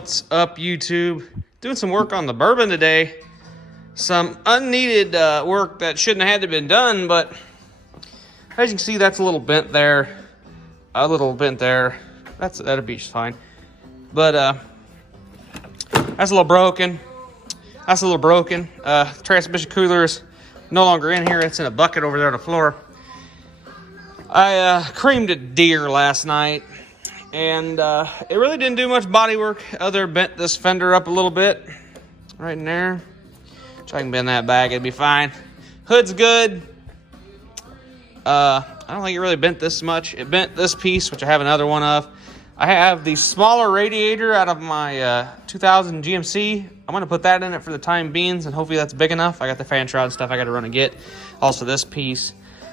What's up, YouTube? Doing some work on the Bourbon today. Some unneeded work that shouldn't have had to been done, but as you can see, that's a little bent there. A little bent there. That'll be just fine. But that's a little broken. That's a little broken. Transmission cooler is no longer in here. It's in a bucket over there on the floor. I creamed a deer last night, and it really didn't do much body work other than bent this fender up a little bit right in there. Which I can bend that back, it'd be fine. Hood's good. I don't think it really bent this much. It bent this piece, which I have another one of. I have the smaller radiator out of my 2000 GMC. I'm going to put that in it for the time being, and hopefully that's big enough. I got the fan shroud and stuff I got to run and get. Also this piece.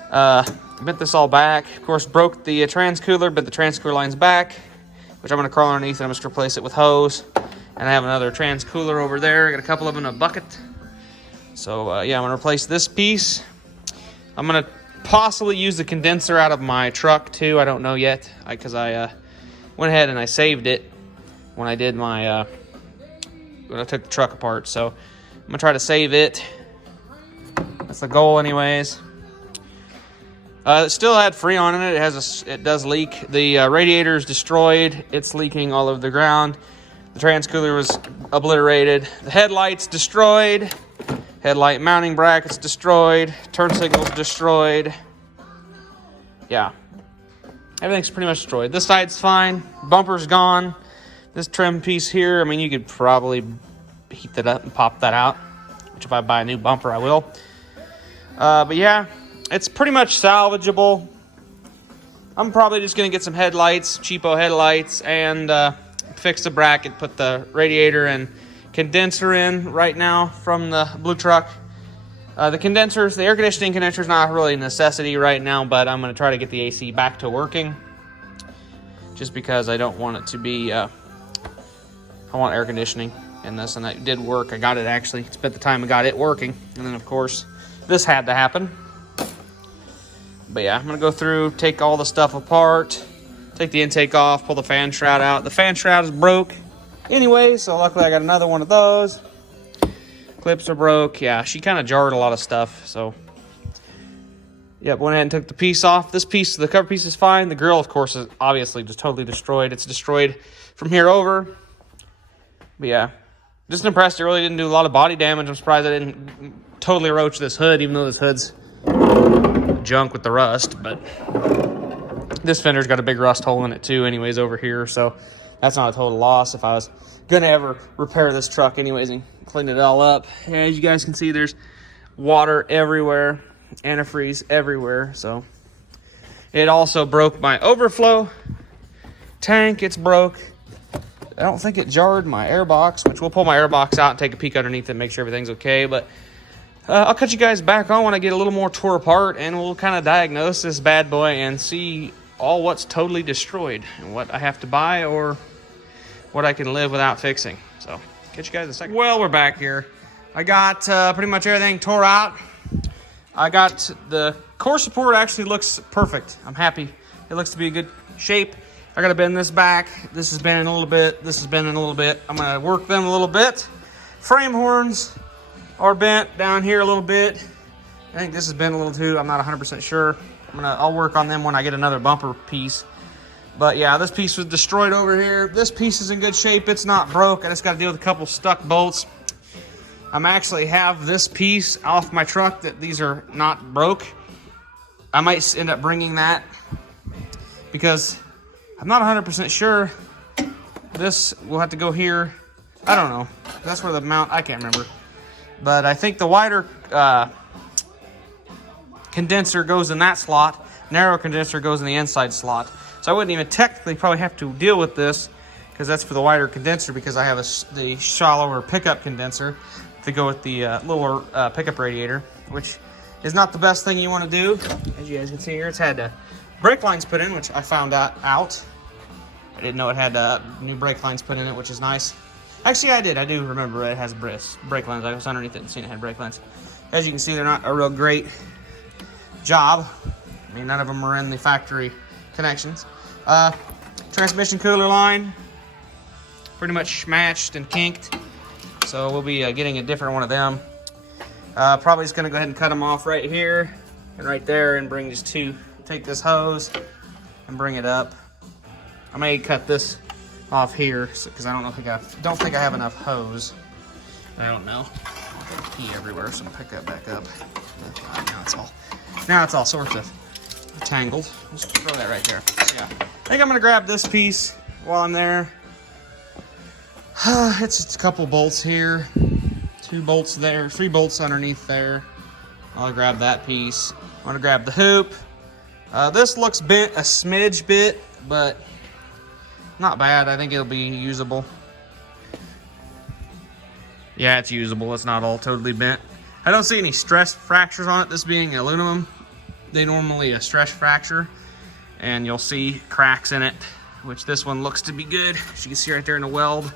Bent this all back. Of course, broke the transcooler, but the transcooler line's back, which I'm going to crawl underneath and I'm just going to replace it with hose. And I have another transcooler over there. I got a couple of them in a bucket. So, yeah, I'm going to replace this piece. I'm going to possibly use the condenser out of my truck, too. I don't know yet, because I went ahead and I saved it when I did my, when I took the truck apart. So, I'm going to try to save it. That's the goal anyways. It still had Freon in it. It does leak. The radiator is destroyed. It's leaking all over the ground. The transcooler was obliterated. The headlights destroyed. Headlight mounting brackets destroyed. Turn signals destroyed. Yeah. Everything's pretty much destroyed. This side's fine. Bumper's gone. This trim piece here, I mean, you could probably heat that up and pop that out. Which if I buy a new bumper, I will. But yeah. It's pretty much salvageable. I'm probably just going to get some headlights, cheapo headlights, and fix the bracket, put the radiator and condenser in right now from the blue truck. The condensers, the air conditioning condenser is not really a necessity right now, but I'm going to try to get the AC back to working. Just because I don't want it to be, I want air conditioning in this, and it did work. I got it actually. Spent the time I got it working. And then, of course, this had to happen. But yeah, I'm going to go through, take all the stuff apart, take the intake off, pull the fan shroud out. The fan shroud is broke anyway, so luckily I got another one of those. Clips are broke. Yeah, she kind of jarred a lot of stuff, so. Yep, went ahead and took the piece off. This piece, the cover piece is fine. The grill, of course, is obviously just totally destroyed. It's destroyed from here over. But yeah, just impressed. It really didn't do a lot of body damage. I'm surprised I didn't totally roach this hood, even though this hood's junk with the rust, but this fender's got a big rust hole in it too anyways over here, so that's not a total loss if I was gonna ever repair this truck anyways and clean it all up. As you guys can see, there's water everywhere, antifreeze everywhere. So it also broke my overflow tank. It's broke. I don't think it jarred my air box, which we'll pull my air box out and take a peek underneath and make sure everything's okay. But I'll cut you guys back on when I get a little more tore apart, and we'll kind of diagnose this bad boy and see all what's totally destroyed and what I have to buy or what I can live without fixing. So, catch you guys in a second. Well, we're back here. I got pretty much everything tore out. I got the core support actually looks perfect. I'm happy. It looks to be a good shape. I got to bend this back. This has been in a little bit. This has been in a little bit. I'm going to work them a little bit. Frame horns are bent down here a little bit. I think this has been a little too. I'm not 100% sure. I'll work on them when I get another bumper piece. But yeah, this piece was destroyed over here. This piece is in good shape. It's not broke. I just got to deal with a couple stuck bolts. I'm actually have this piece off my truck that these are not broke. I might end up bringing that because I'm not 100% sure. This will have to go here. I don't know. That's where the mount, I can't remember. But I think the wider condenser goes in that slot. Narrow condenser goes in the inside slot. So I wouldn't even technically probably have to deal with this because that's for the wider condenser, because I have the shallower pickup condenser to go with the littler pickup radiator, which is not the best thing you want to do. As you guys can see here, it's had brake lines put in, which I found out. I didn't know it had new brake lines put in it, which is nice. Actually, I did. I do remember it has brake lines. I was underneath it and seen it had brake lines. As you can see, they're not a real great job. I mean, none of them are in the factory connections. Transmission cooler line. pretty much matched and kinked. So we'll be getting a different one of them. Probably just gonna go ahead and cut them off right here and right there and bring just take this hose and bring it up. I may cut this off here because I don't think I have enough hose. I don't know. I'll pee everywhere, so I'm gonna pick that back up. Now it's all sorts of tangled. Just throw that right there. So yeah, I think I'm gonna grab this piece while I'm there. It's just a couple bolts here, 2 bolts there, 3 bolts underneath there. I'll grab that piece. I'm gonna grab the hoop. This looks bent a smidge bit, but not bad. I think it'll be usable. Yeah, it's usable. It's not all totally bent. I don't see any stress fractures on it. This being aluminum, they normally stress fracture, and you'll see cracks in it, which this one looks to be good. As you can see right there in the weld,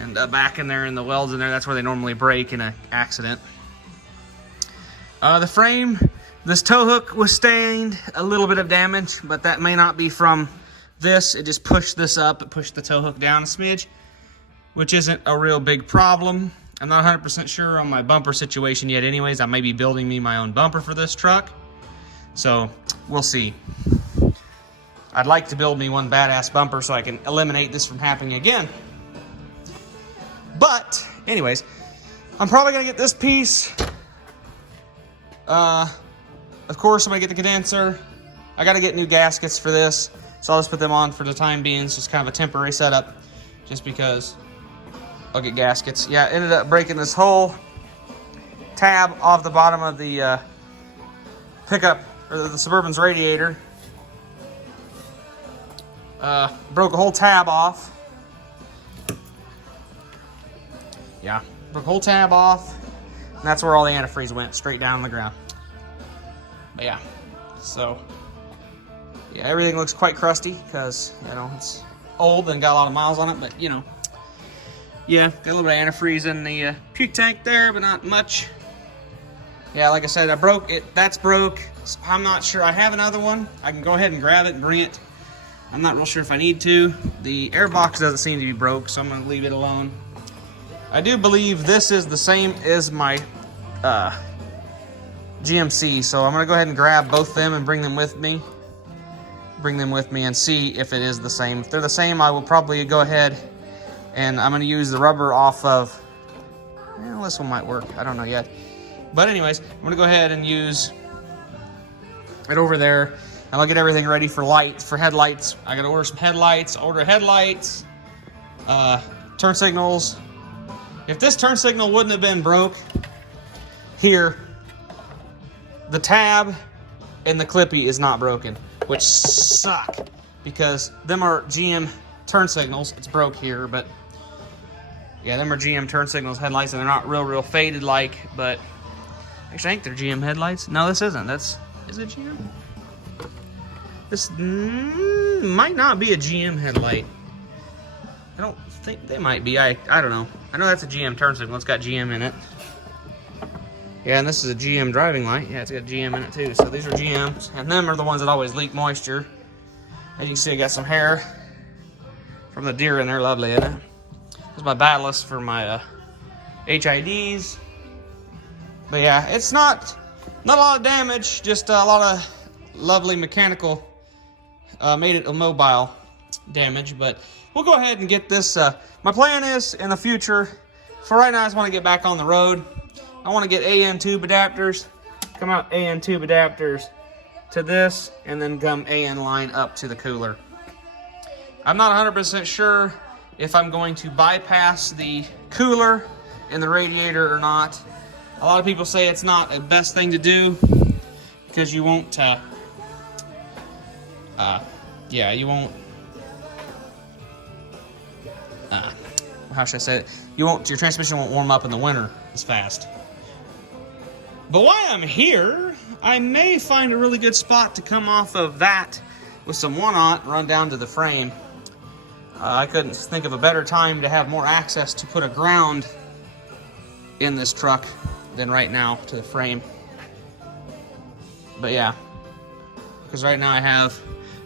and back in there in the welds in there, that's where they normally break in an accident. The frame, this tow hook was stained, a little bit of damage, but that may not be from this. It just pushed this up, it pushed the tow hook down a smidge, which isn't a real big problem. I'm not 100% sure on my bumper situation yet anyways. I may be building me my own bumper for this truck, so we'll see. I'd like to build me one badass bumper so I can eliminate this from happening again. But anyways, I'm probably gonna get this piece. Of course I'm gonna get the condenser. I gotta get new gaskets for this, so I'll just put them on for the time being. It's just kind of a temporary setup, just because I'll get gaskets. Yeah, ended up breaking this whole tab off the bottom of the pickup, or the Suburban's radiator. Broke a whole tab off. Yeah, broke a whole tab off. And that's where all the antifreeze went, straight down on the ground. But yeah, so yeah, everything looks quite crusty because, you know, it's old and got a lot of miles on it, but you know, yeah, got a little bit of antifreeze in the puke tank there, but not much. Yeah, like I said, I broke it. That's broke. So I'm not sure. I have another one. I can go ahead and grab it and bring it. I'm not real sure if I need to. The air box doesn't seem to be broke, so I'm going to leave it alone. I do believe this is the same as my GMC, so I'm going to go ahead and grab both of them and bring them with me. And see if it is the same. If they're the same, I will probably go ahead and I'm going to use the rubber off of, well, this one might work. I don't know yet. But anyways, I'm going to go ahead and use it over there, and I'll get everything ready for lights, for headlights. I got to order some headlights, turn signals. If this turn signal wouldn't have been broke here, the tab and the clippy is not broken, which suck because them are GM turn signals. It's broke here, but yeah, them are GM turn signals headlights, and they're not real faded like, but actually I think they're GM headlights. No, this isn't. Is it GM? This might not be a GM headlight. I don't think they might be. I don't know. I know that's a GM turn signal. It's got GM in it. Yeah, and this is a GM driving light. Yeah, it's got GM in it too. So these are GMs, and them are the ones that always leak moisture. As you can see, I got some hair from the deer in there. Lovely, isn't it? This is my ballast for my HIDs. But yeah, it's not a lot of damage, just a lot of lovely mechanical, made it immobile damage. But we'll go ahead and get this. My plan is in the future, for right now, I just want to get back on the road. I want to get AN tube adapters, come out AN tube adapters to this, and then come AN line up to the cooler. I'm not 100% sure if I'm going to bypass the cooler in the radiator or not. A lot of people say it's not the best thing to do because you won't, you won't, how should I say it? Your transmission won't warm up in the winter as fast. But while I'm here, I may find a really good spot to come off of that with some 1-aught and run down to the frame. I couldn't think of a better time to have more access to put a ground in this truck than right now to the frame. But yeah, because right now I have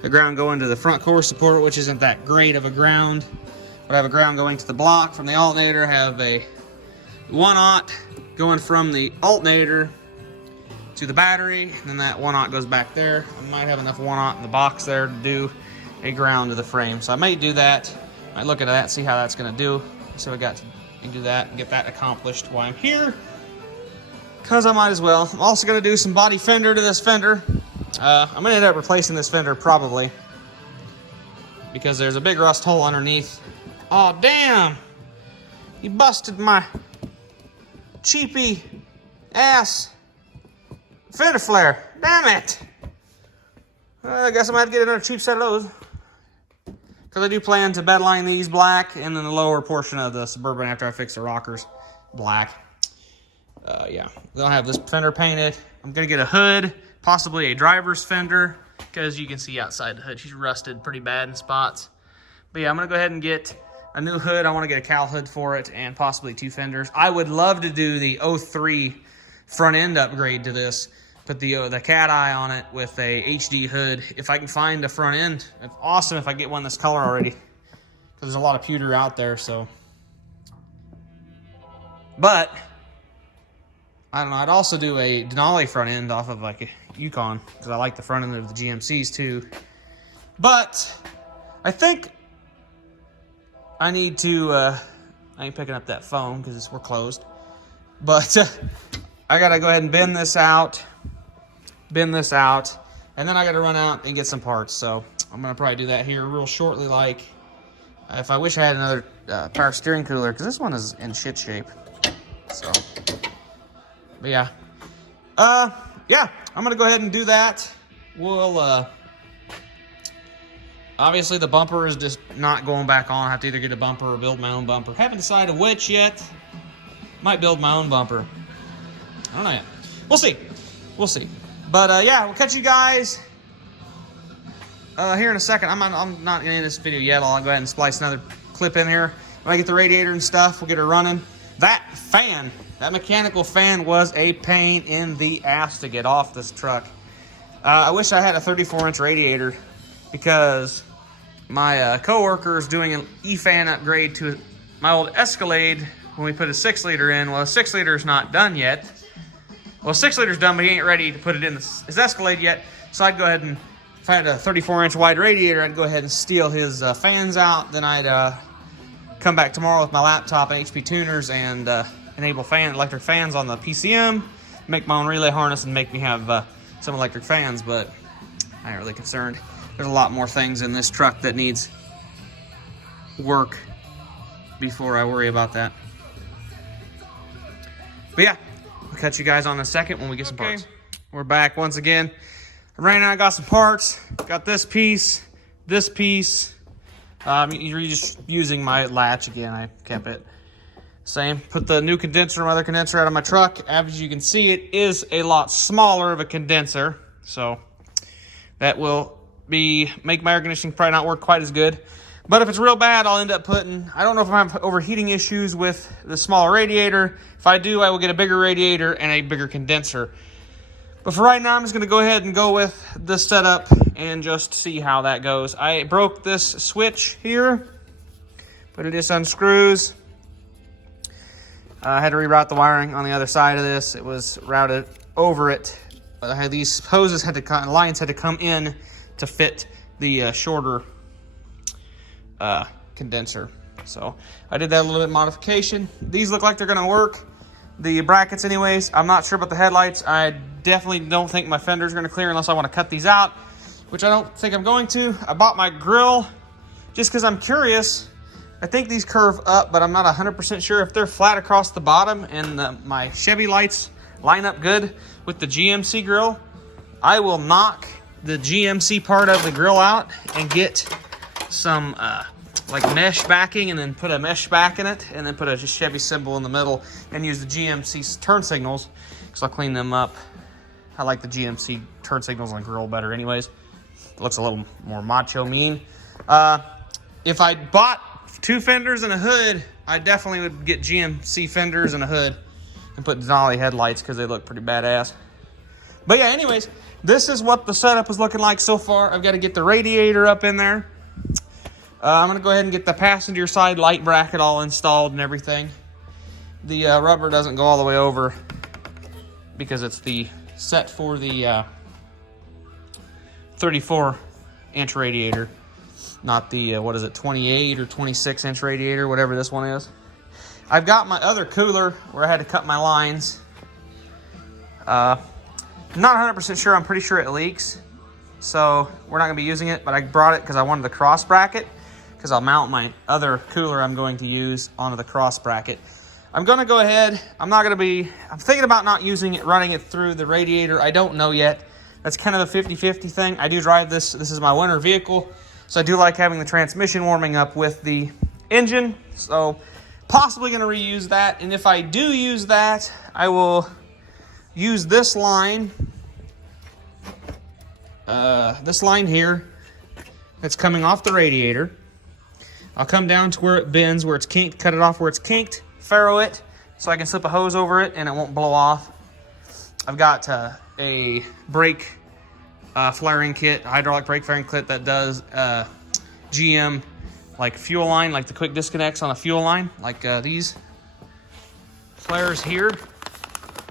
a ground going to the front core support, which isn't that great of a ground. But I have a ground going to the block from the alternator. I have a 1-aught going from the alternator to the battery, and then that 1-aught goes back there. I might have enough 1-aught in the box there to do a ground to the frame. So I might do that. I might look at that, see how that's gonna do. So I got to do that and get that accomplished while I'm here, because I might as well. I'm also gonna do some body fender to this fender. I'm gonna end up replacing this fender probably, because there's a big rust hole underneath. Oh damn! You busted my cheapy ass fender flare. Damn it! I guess I might have to get another cheap set of those, because I do plan to bedline these black, and then the lower portion of the Suburban after I fix the rockers black. Yeah, then I'll have this fender painted. I'm gonna get a hood, possibly a driver's fender, because you can see outside the hood she's rusted pretty bad in spots. But yeah, I'm gonna go ahead and get a new hood. I want to get a cowl hood for it, and possibly 2 fenders. I would love to do the 03 front end upgrade to this. Put the cat eye on it with a HD hood. If I can find a front end, it's awesome if I get one this color already, because there's a lot of pewter out there. So, but I don't know. I'd also do a Denali front end off of like a Yukon, because I like the front end of the GMCs too. But I think I need to. I ain't picking up that phone because we're closed. But I gotta go ahead and bend this out, and then I gotta run out and get some parts. So I'm gonna probably do that here real shortly. Like, if I wish I had another power steering cooler, because this one is in shit shape. So, but yeah, yeah, I'm gonna go ahead and do that. We'll obviously the bumper is just not going back on. I have to either get a bumper or build my own bumper. Haven't decided which yet. Might build my own bumper. I don't know yet. We'll see. We'll see. But yeah, we'll catch you guys here in a second. I'm not in this video yet. I'll go ahead and splice another clip in here. When I get the radiator and stuff, we'll get her running. That fan, that mechanical fan, was a pain in the ass to get off this truck. I wish I had a 34-inch radiator, because my coworker is doing an E-fan upgrade to my old Escalade when we put a 6-liter in. Well, a 6-liter is not done yet. Well, 6-liter's done, but he ain't ready to put it in his Escalade yet. So I'd go ahead and, if I had a 34-inch wide radiator, I'd go ahead and steal his fans out. Then I'd come back tomorrow with my laptop and HP tuners and enable electric fans on the PCM, make my own relay harness, and make me have some electric fans. But I ain't really concerned. There's a lot more things in this truck that needs work before I worry about that. But yeah, we'll catch you guys on a second when we get some parts. We're back once again. I ran out, got some parts. Got this piece, this piece. You're just using my latch again. I kept it same. Put the new condenser, my other condenser, out of my truck. As you can see, it is a lot smaller of a condenser, so that will make my air conditioning probably not work quite as good. But if it's real bad, I'll end up putting, I don't know if I have overheating issues with the smaller radiator. If I do, I will get a bigger radiator and a bigger condenser. But for right now, I'm just going to go ahead and go with this setup and just see how that goes. I broke this switch here, but it just unscrews. I had to reroute the wiring on the other side of this. It was routed over it. But I had these hoses lines had to come in to fit the shorter condenser. So I did that a little bit modification. These look like they're going to work. The brackets anyways, I'm not sure about the headlights. I definitely don't think my fender's going to clear unless I want to cut these out, which I don't think I'm going to. I bought my grill just because I'm curious. I think these curve up, but I'm not 100% sure if they're flat across the bottom and my Chevy lights line up good with the GMC grill. I will knock the GMC part of the grill out and get some like mesh backing, and then put a mesh back in it, and then put a Chevy symbol in the middle, and use the GMC turn signals, because I'll clean them up. I like the GMC turn signals on the grill better anyways. It looks a little more macho mean. If I bought 2 fenders and a hood, I definitely would get GMC fenders and a hood and put Denali headlights, because they look pretty badass. But yeah, anyways, this is what the setup is looking like so far. I've got to get the radiator up in there. I'm going to go ahead and get the passenger side light bracket all installed and everything. The rubber doesn't go all the way over because it's the set for the 34-inch radiator, not the, 28 or 26-inch radiator, whatever this one is. I've got my other cooler where I had to cut my lines. Not 100% sure. I'm pretty sure it leaks, so we're not going to be using it, but I brought it because I wanted the cross bracket, because I'll mount my other cooler I'm going to use onto the cross bracket. I'm going to go ahead. I'm thinking about not using it, running it through the radiator. I don't know yet. That's kind of a 50-50 thing. I do drive this. This is my winter vehicle, so I do like having the transmission warming up with the engine. So possibly going to reuse that. And if I do use that, I will use this line. This line here that's coming off the radiator. I'll come down to where it bends, where it's kinked, cut it off where it's kinked, ferro it, so I can slip a hose over it and it won't blow off. I've got a brake flaring kit, a hydraulic brake flaring kit that does GM like fuel line, like the quick disconnects on a fuel line, like these flares here.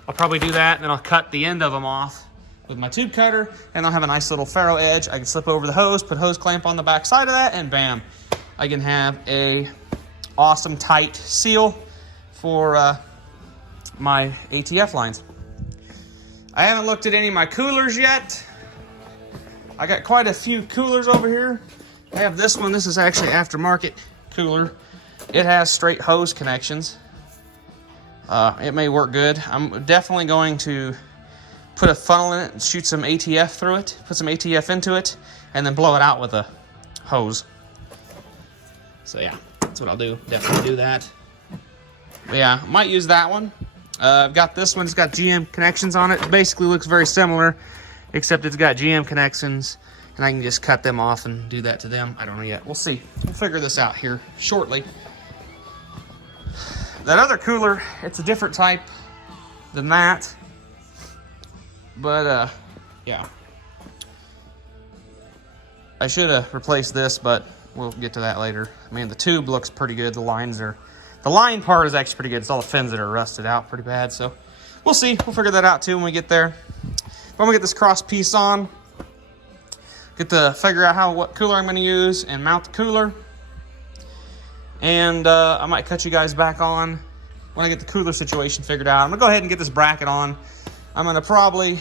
I'll probably do that, and then I'll cut the end of them off with my tube cutter, and I'll have a nice little ferro edge. I can slip over the hose, put a hose clamp on the back side of that, and bam, I can have a awesome tight seal for my ATF lines. I haven't looked at any of my coolers yet. I got quite a few coolers over here. I have this one. This is actually aftermarket cooler. It has straight hose connections. It may work good. I'm definitely going to put a funnel in it and shoot some ATF through it, put some ATF into it, and then blow it out with a hose. So yeah, that's what I'll do. Definitely do that. But yeah, I might use that one. I've got this one. It's got GM connections on it. It basically looks very similar, except it's got GM connections, and I can just cut them off and do that to them. I don't know yet. We'll see. We'll figure this out here shortly. That other cooler, it's a different type than that. But, yeah. I should have replaced this, but we'll get to that later. I mean, the tube looks pretty good. The line part is actually pretty good. It's all the fins that are rusted out pretty bad, so we'll see. We'll figure that out too when we get there. But I'm gonna get this cross piece on, get to figure out what cooler I'm gonna use and mount the cooler. And I might cut you guys back on when I get the cooler situation figured out. I'm gonna go ahead and get this bracket on. I'm gonna probably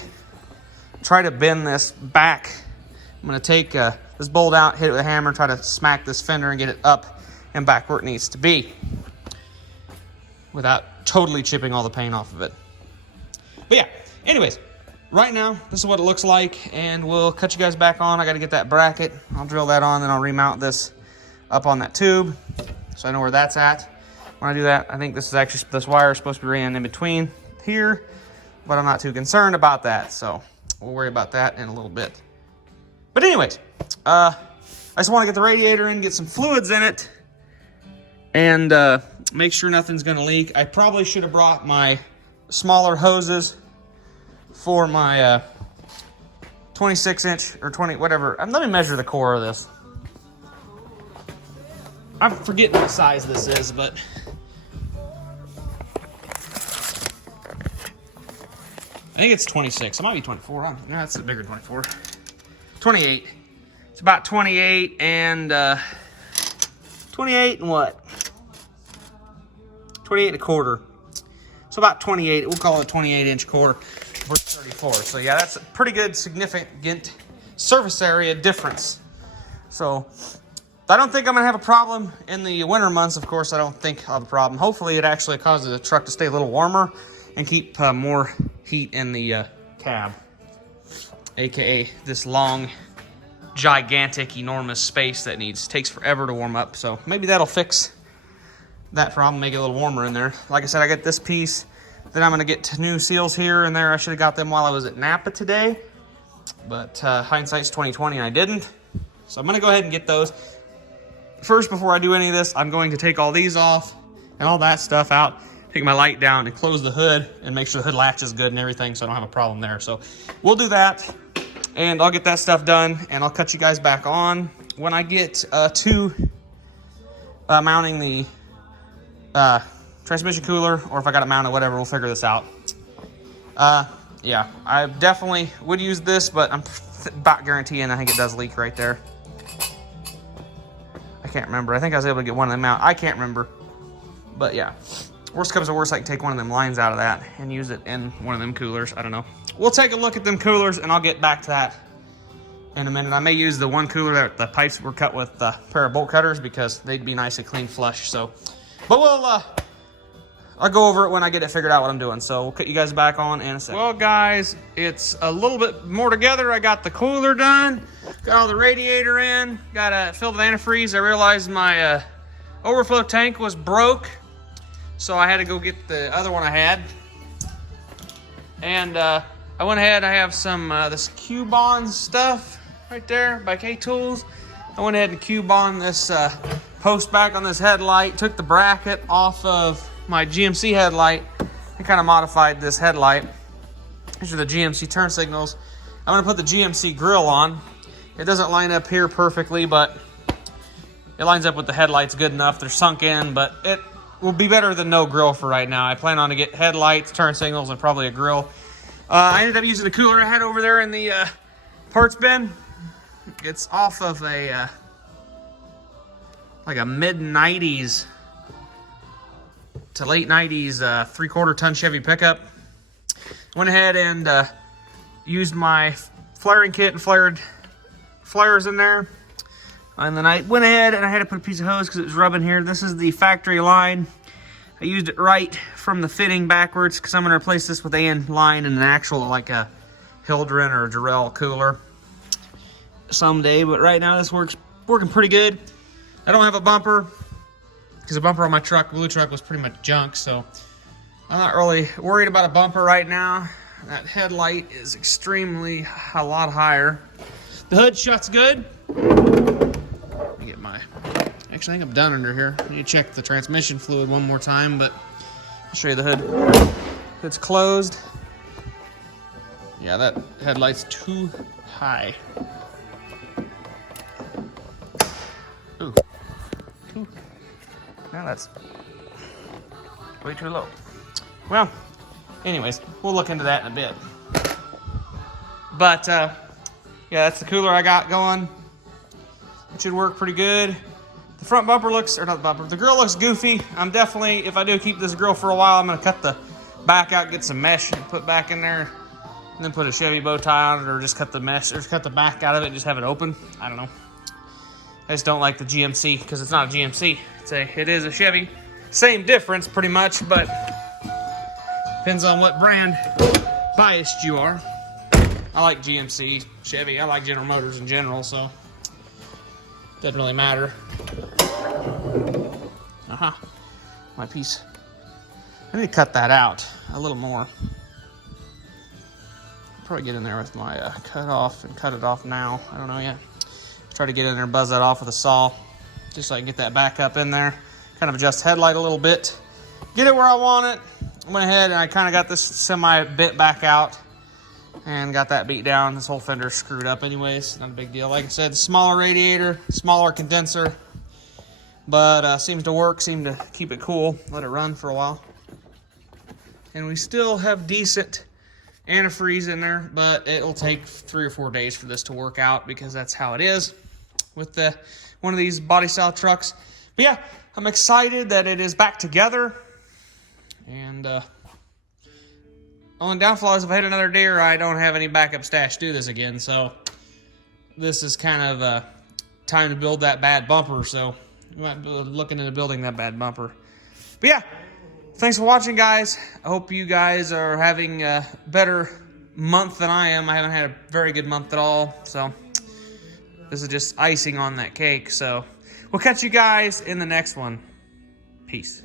try to bend this back. I'm gonna take this bolt out, hit it with a hammer, try to smack this fender and get it up and back where it needs to be without totally chipping all the paint off of it. But yeah, anyways, right now, this is what it looks like, and we'll cut you guys back on. I gotta get that bracket. I'll drill that on, then I'll remount this up on that tube so I know where that's at. When I do that, I think this wire is supposed to be ran in between here, but I'm not too concerned about that, so we'll worry about that in a little bit. But anyways, I just want to get the radiator in, get some fluids in it, and make sure nothing's going to leak. I probably should have brought my smaller hoses for my 26-inch or 20, whatever. Let me measure the core of this. I'm forgetting what size this is, but I think it's 26. It might be 24. No, that's a bigger than 24. 28. It's about 28 and 28 and what? 28 and a quarter. So about 28. We'll call it a 28-inch core for 34. So yeah, that's a pretty good, significant surface area difference. So I don't think I'm gonna have a problem in the winter months. Of course, I don't think I'll have a problem. Hopefully, it actually causes the truck to stay a little warmer and keep more heat in the cab, aka this long, gigantic, enormous space that takes forever to warm up. So maybe that'll fix that problem, make it a little warmer in there. Like I said, I got this piece. Then I'm gonna get new seals here and there. I should have got them while I was at Napa today, but hindsight's 2020 and I didn't. So I'm gonna go ahead and get those. First, before I do any of this, I'm going to take all these off and all that stuff out, take my light down and close the hood and make sure the hood latch is good and everything so I don't have a problem there. So we'll do that and I'll get that stuff done and I'll cut you guys back on when I get to mounting the transmission cooler, or if I got it mounted, whatever, we'll figure this out. Yeah, I definitely would use this, but I'm about guaranteeing I think it does leak right there. I can't remember. I think I was able to get one of them out. I can't remember. But yeah, worst comes to worst, I can take one of them lines out of that and use it in one of them coolers. I don't know. We'll take a look at them coolers, and I'll get back to that in a minute. I may use the one cooler that the pipes were cut with a pair of bolt cutters because they'd be nice and clean flush. So, but I'll go over it when I get it figured out what I'm doing. So we'll cut you guys back on in a second. Well, guys, it's a little bit more together. I got the cooler done, got all the radiator in, got to fill the antifreeze. I realized my overflow tank was broke, so I had to go get the other one I had. And I went ahead. I have some this Q-Bond stuff right there by K-Tools. I went ahead and Q-Bond this post back on this headlight. Took the bracket off of my GMC headlight and kind of modified this headlight. These are the GMC turn signals. I'm going to put the GMC grill on. It doesn't line up here perfectly, but it lines up with the headlights good enough. They're sunk in, but it will be better than no grill for right now. I plan on to get headlights, turn signals, and probably a grill. I ended up using the cooler I had over there in the parts bin. It's off of a like a mid-90s to late 90s 3/4 ton Chevy pickup. Went ahead and used my flaring kit and flares in there. And then I went ahead and I had to put a piece of hose because it was rubbing here. This is the factory line. I used it right from the fitting backwards because I'm going to replace this with AN line and an actual like a Hildren or Jarrell cooler someday. But right now this working pretty good. I don't have a bumper because the bumper on my blue truck was pretty much junk, so I'm not really worried about a bumper right now. That headlight is extremely a lot higher. The hood shuts good. Let me get my, actually I think I'm done under here. I need to check the transmission fluid one more time, but I'll show you the hood. It's closed. Yeah, that headlight's too high. Ooh. Now that's way too low. Well, anyways, we'll look into that in a bit. But, yeah, that's the cooler I got going. It should work pretty good. The front bumper looks, or not the bumper, the grill looks goofy. I'm definitely, if I do keep this grill for a while, I'm going to cut the back out, get some mesh and put back in there, and then put a Chevy bow tie on it, or just cut the mesh, or cut the back out of it and just have it open. I don't know. I just don't like the GMC because it's not a GMC. It is a Chevy. Same difference pretty much, but depends on what brand biased you are. I like GMC, Chevy. I like General Motors in general, so doesn't really matter. My piece. I need to cut that out a little more. Probably get in there with my cut off and cut it off now. I don't know yet. Try to get in there and buzz that off with a saw, just so I can get that back up in there. Kind of adjust headlight a little bit. Get it where I want it. I went ahead and I kind of got this semi bit back out and got that beat down. This whole fender's screwed up anyways. Not a big deal. Like I said, smaller radiator, smaller condenser, but seems to work. Seemed to keep it cool. Let it run for a while. And we still have decent antifreeze in there, but it'll take 3 or 4 days for this to work out because that's how it is with one of these body style trucks. But yeah, I'm excited that it is back together. And only downfall is if I hit another deer, I don't have any backup stash to do this again. So this is kind of time to build that bad bumper. So we might be looking into building that bad bumper. But yeah, thanks for watching, guys. I hope you guys are having a better month than I am. I haven't had a very good month at all. So this is just icing on that cake. So we'll catch you guys in the next one. Peace.